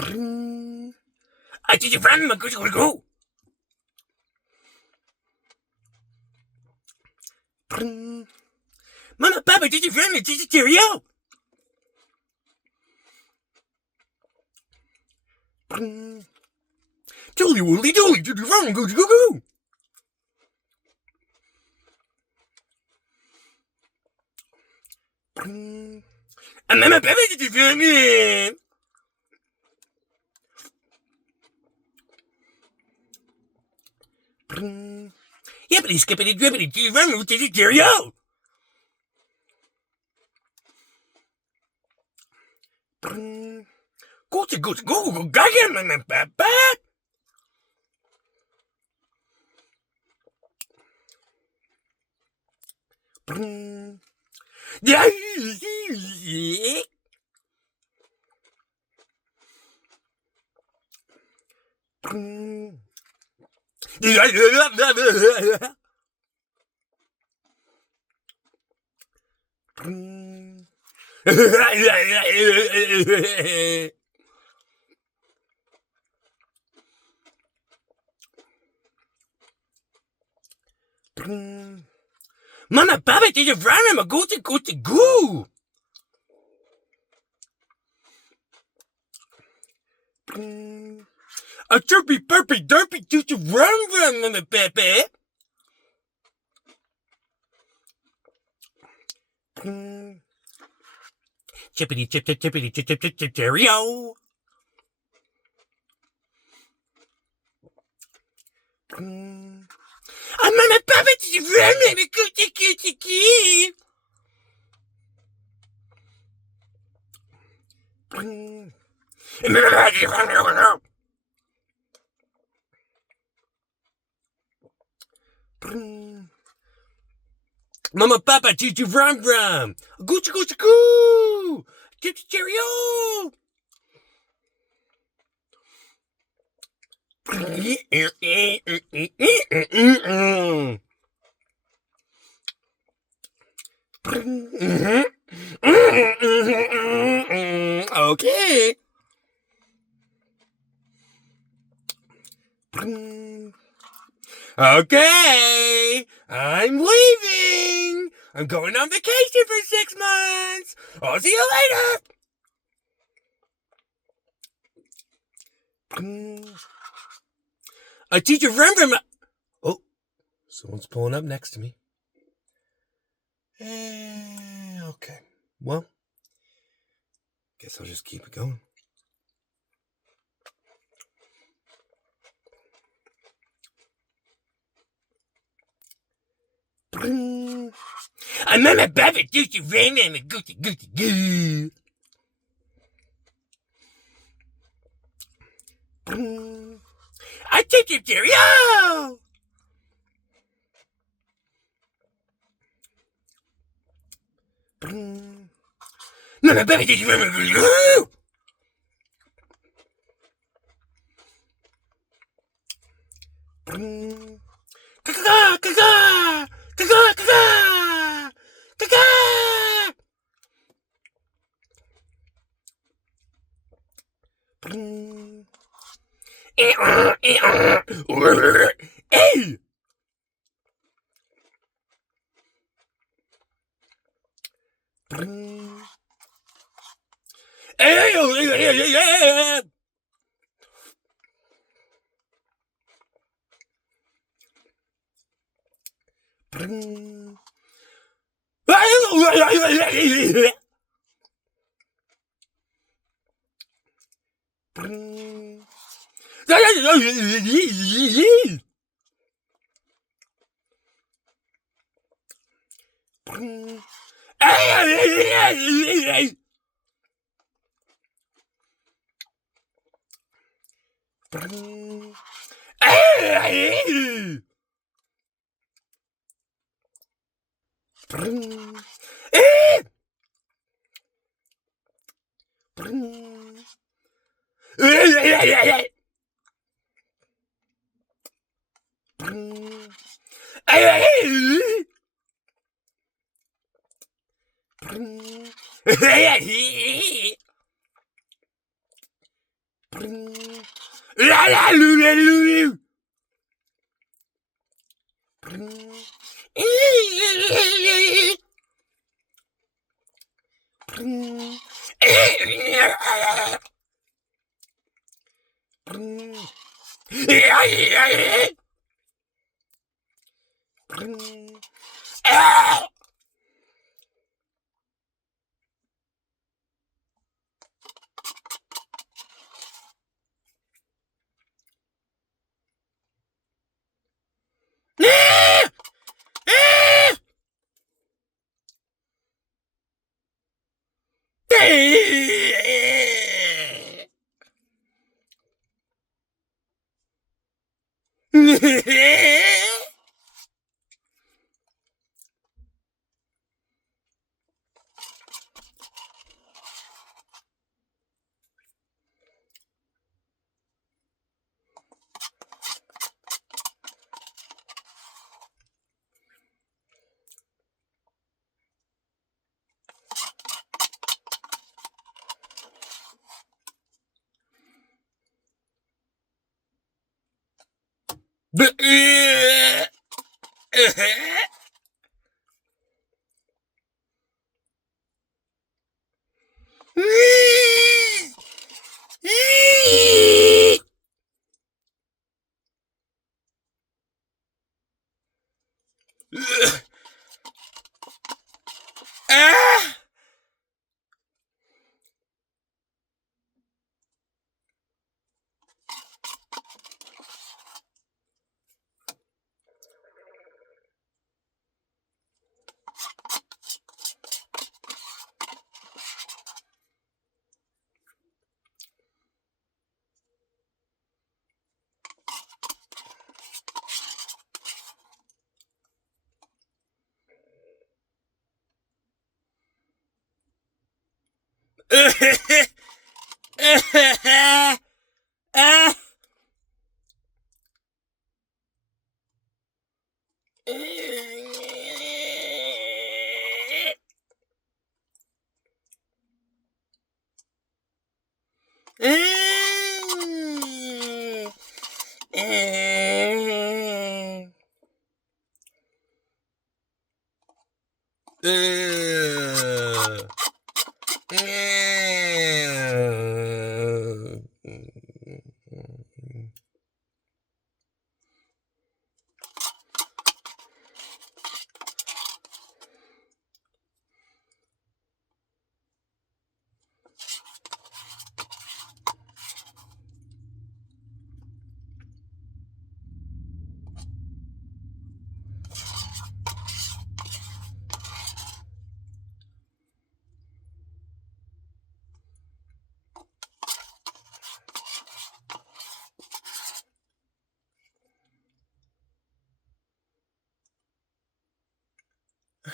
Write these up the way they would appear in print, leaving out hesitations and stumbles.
I teach you from go. Mama, Papa, teach you from me, teach you cereal. Totally woolly doly, do wrong, go go. And Mama, Papa, teach you from me. Yippity skippity drippity, teach you from me, teach you cereal. Go, gaga, Mama, Papa. Mama, Papa, did you run him a go to goo? A chirpy burpy derpy did you run, Mama, Papa? Chippity chip chippity chip chip chip chip cheerio. I'm Mama, Papa, did you run, Mama, coochie coochie key? Mama, Papa, teach you from. Goochie goochie goo. Chip cheerio. Okay. Okay, I'm leaving. I'm going on vacation for 6 months. I'll see you later. A teacher from. Oh, someone's pulling up next to me. Okay, well, guess I'll just keep it going. I'm Mama, Papa, teach you from me, goosey goo. I teach you cereal. Mama, Papa, teach you from me, goo. Caca, caca, caca, caca, caca. Hey. La la lulu lulu.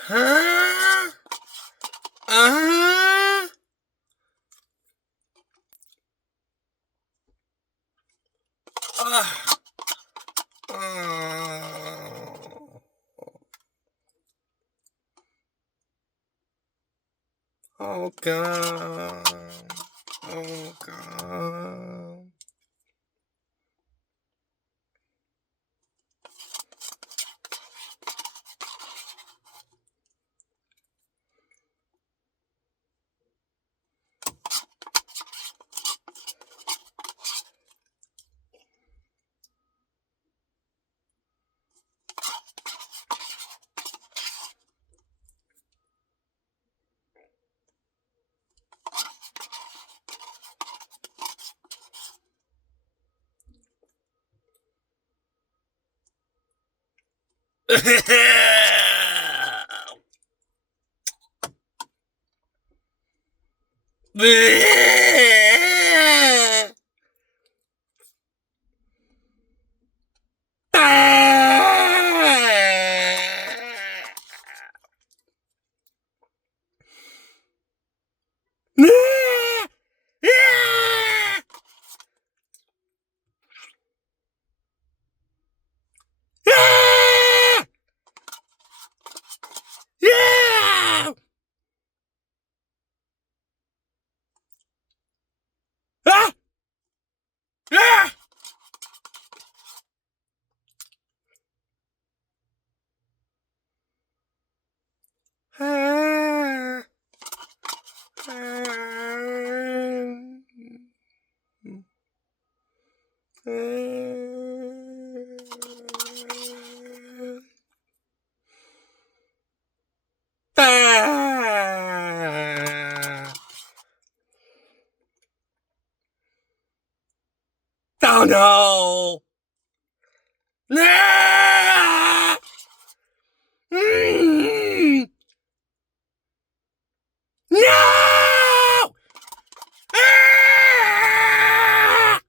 Huh? Oh God. Oh God. Oh no! No! Mm. No! Ah!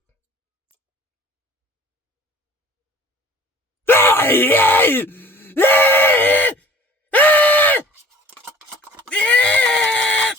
Ah! Yeah! Ah! Ah! Yeah!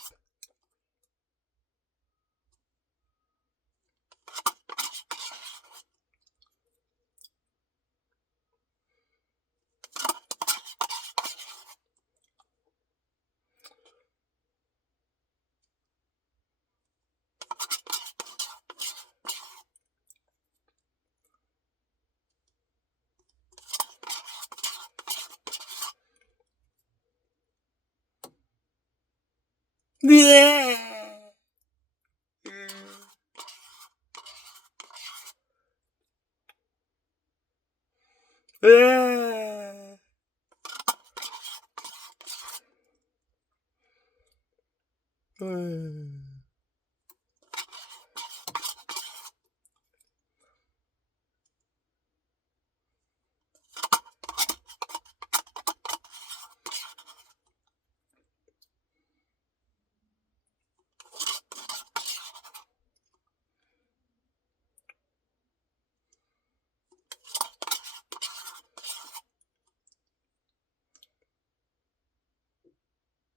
Yeah! Yeah!